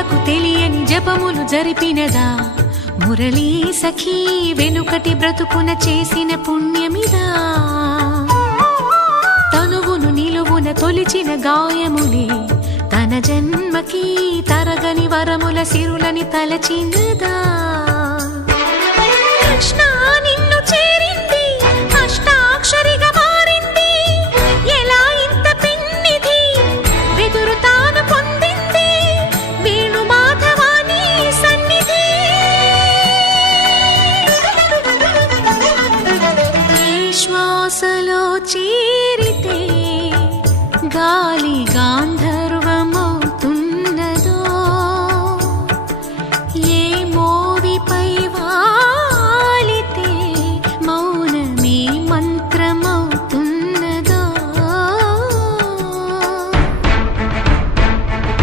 జనులకు తెలియని జపములు జరిపినదా మురళీ సఖీ వెనుకటి బ్రతుకున చేసిన పుణ్యమిదా తనువును నిలువున తొలిచిన గాయములే తన జన్మకి తరగని వరముల సిరులని తలచినదా కృష్ణాని